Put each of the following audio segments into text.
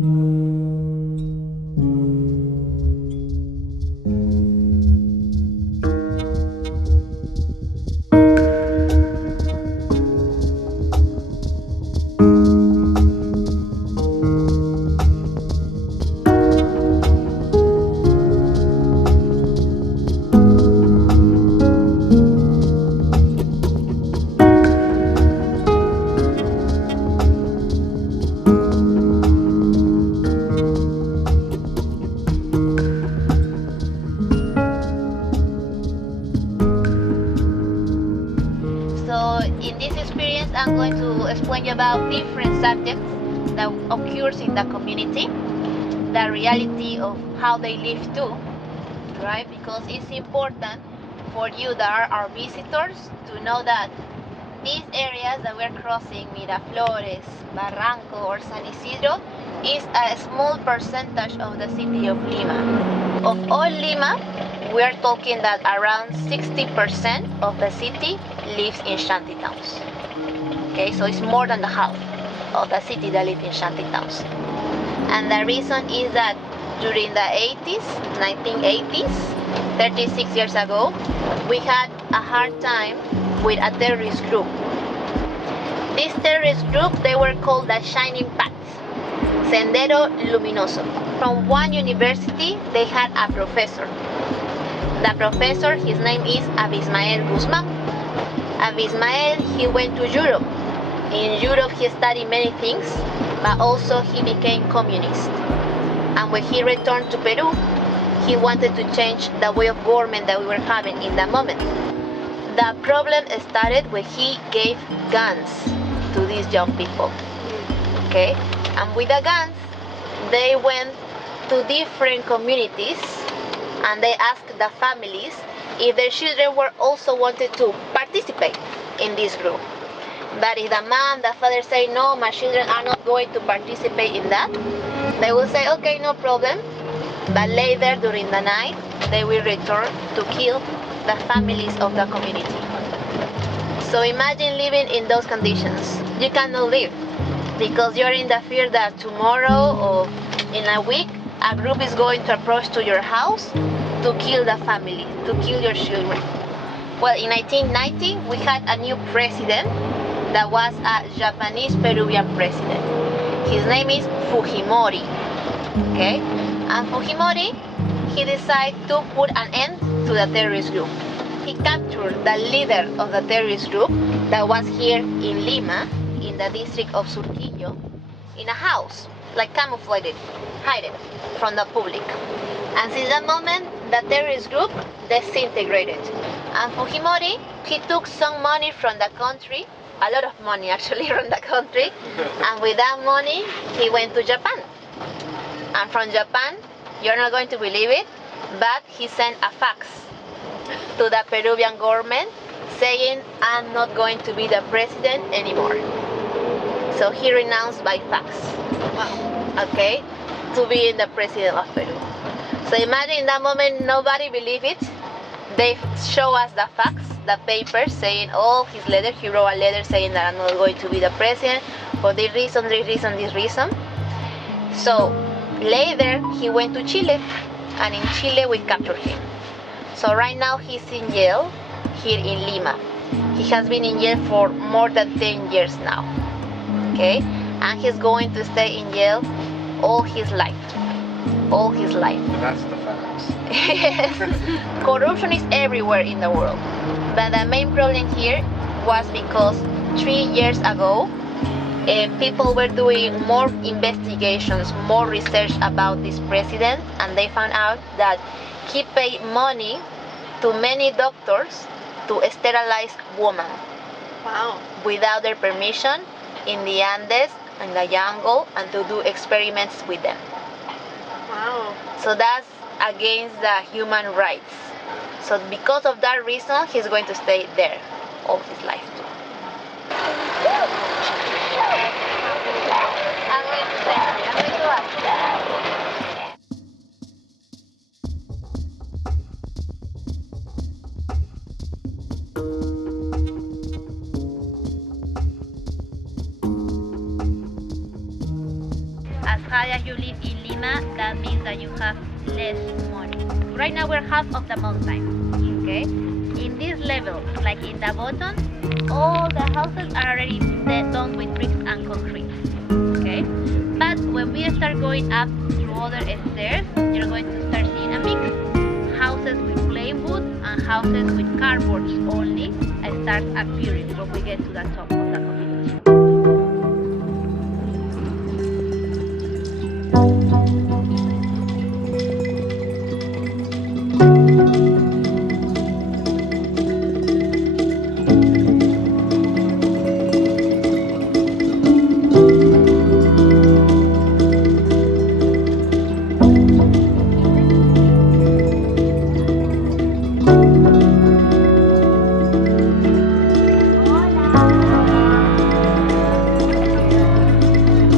So in this experience, I'm going to explain you about different subjects that occurs in the community, the reality of how they live too, right? Because it's important for you that are our visitors to know that these areas that we're crossing, Miraflores, Barranco or San Isidro, is a small percentage of the city of Lima. Of all Lima, we are talking that around 60% of the city lives in shanty towns. Okay, so it's more than the half of the city that live in shanty towns. And the reason is that during the 80s, 1980s, 36 years ago, we had a hard time with a terrorist group. This terrorist group, they were called the Shining Path, Sendero Luminoso. From one university, they had a professor. The professor, his name is Abismael Guzman. Abismael, he went to Europe. In Europe, he studied many things, but also he became communist. And when he returned to Peru, he wanted to change the way of government that we were having in that moment. The problem started when he gave guns to these young people. Okay, and with the guns, they went to different communities and they asked the families if their children were also wanted to participate in this group. But if the mom, the father say, no, my children are not going to participate in that, they will say, okay, no problem. But later during the night, they will return to kill the families of the community. So imagine living in those conditions. You cannot live because you're in the fear that tomorrow or in a week, a group is going to approach to your house to kill the family, to kill your children. Well, in 1990, we had a new president that was a Japanese Peruvian president. His name is Fujimori, okay? And Fujimori, he decided to put an end to the terrorist group. He captured the leader of the terrorist group that was here in Lima, in the district of Surquillo, in a house, like camouflaged, hidden from the public. And since that moment, the terrorist group disintegrated. And Fujimori, he took some money from the country, a lot of money actually from the country, and with that money, he went to Japan. And from Japan, you're not going to believe it, but he sent a fax to the Peruvian government saying, I'm not going to be the president anymore. So he renounced by fax. Wow. Okay, to being the president of Peru. So imagine in that moment, nobody believed it. They show us the fax, the paper saying, oh, his letter, he wrote a letter saying that I'm not going to be the president for this reason, this reason, this reason. So later, he went to Chile, and in Chile, we captured him. So right now, he's in jail here in Lima. He has been in jail for more than 10 years now, okay? And he's going to stay in jail all his life. All his life. That's the facts. Yes. Corruption is everywhere in the world. But the main problem here was because 3 years ago, people were doing more investigations, more research about this president, and they found out that he paid money to many doctors to sterilize women. Wow. Without their permission in the Andes, in the jungle, and to do experiments with them. Wow. So that's against the human rights. So because of that reason, he's going to stay there all his life too. I'm going to ask. as high as you live in Lima, that means that you have less money. Right now we're half of the mountain, okay? In this level, like in the bottom, all the houses are already done with bricks and concrete, okay? But when we start going up through other stairs, you're going to start seeing a mix. Houses with plain wood and houses with cardboards only start appearing when we get to the top of the community.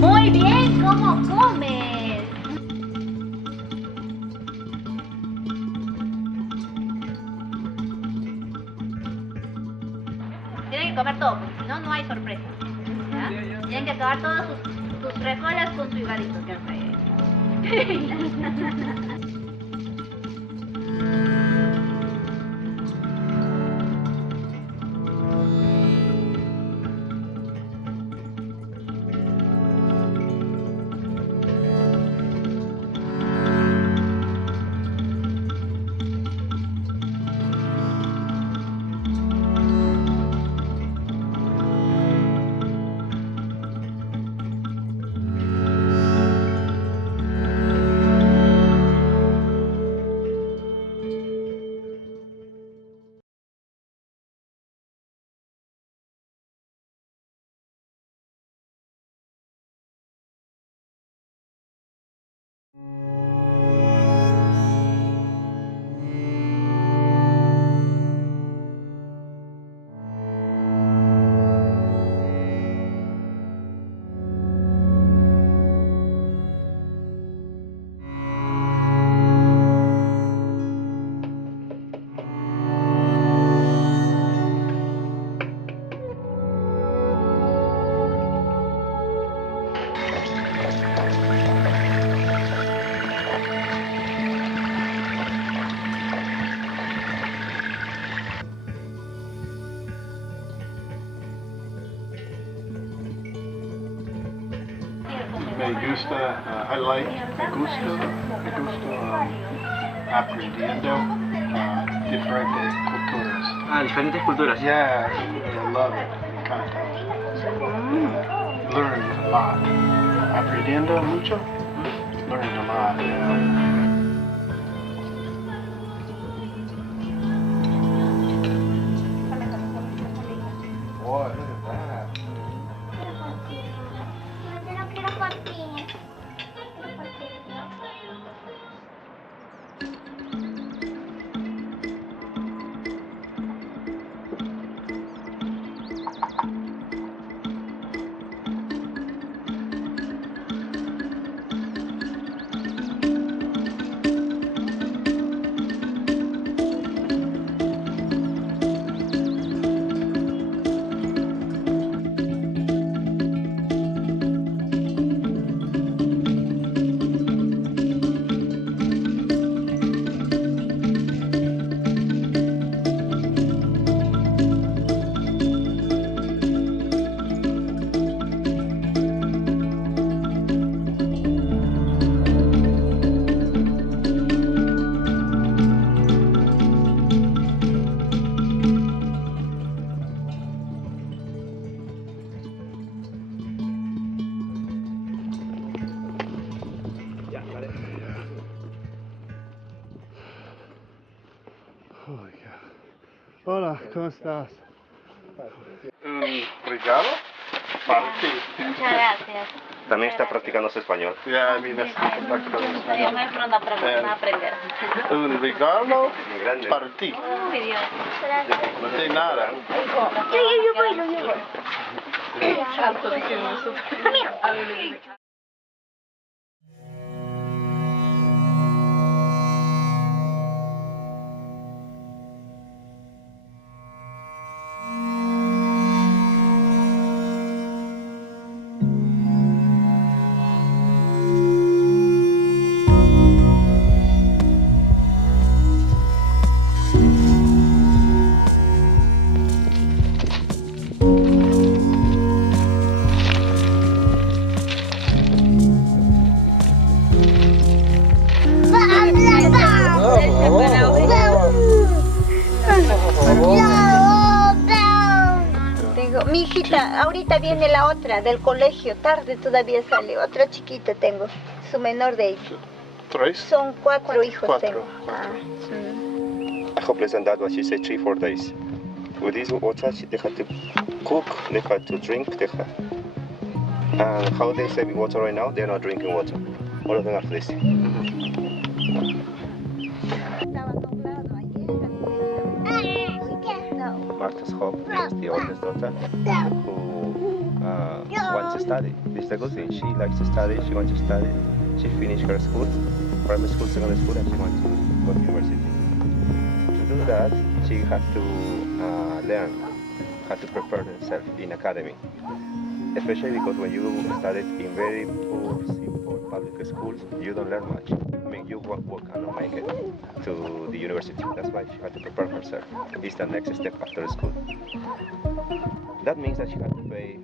Muy bien, ¿cómo comes? Tienen que comer todo, porque si no, no hay sorpresa. ¿Ya? Tienen que acabar todas sus frijoles con su higadito. Que Me gusta, aprendiendo diferentes culturas. Ah, diferentes culturas. Yeah, I love it. Me encanta. Learn a lot. Aprendiendo mucho. Learning a lot, yeah. Boy, look at that. Yo no quiero patines. Oh my God. Hola, ¿cómo estás? Un regalo para ti. Muchas gracias. También está practicando su español. Yeah, I mean, that's Yo me pronto a aprender. un regalo Muy grande. para ti. Uy, Dios. No tiene nada. Yo voy. Alto dijimos nosotros. ahorita viene la otra del colegio, tarde todavía sale, otra chiquita tengo, su menor de ellos. ¿Tres? Son 4 hijos Cuatro, tengo. cuatro. I hope less than that, but she said 3-4 days. With this water, they had to cook, they had to drink, they had... And how they save water right now, they're not drinking water. All of them are freezing. Estaba nublado ayer, Martha's Hope is the oldest daughter who wants to study. This is the good thing. She likes to study, she wants to study. She finished her school, primary school, secondary school, and she wants to go to university. To do that, she has to learn how to prepare herself in academy. Especially because when you studied in very poor, simple public schools, you don't learn much. I mean, you cannot make it to the university. That's why she had to prepare herself. It's the next step after school. That means that she had to pay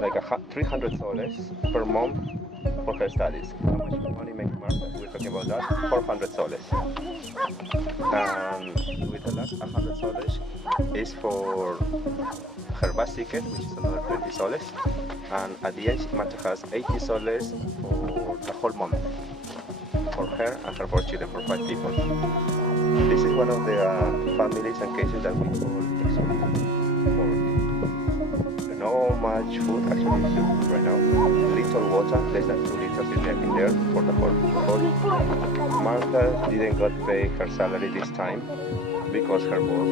like 300 soles per month for her studies. How much money makes Martha? We're talking about that. 400 soles. And with the last 100 soles is for her bus ticket, which is another 20 soles. And at the end, Martha has 80 soles for the whole month. For her and her 4 children, for 5 people. This is one of the families and cases that we call extremely poor. No much food, actually it's food right now. Little water, less than 2 liters in there for the whole people. Martha didn't got pay her salary this time because her boss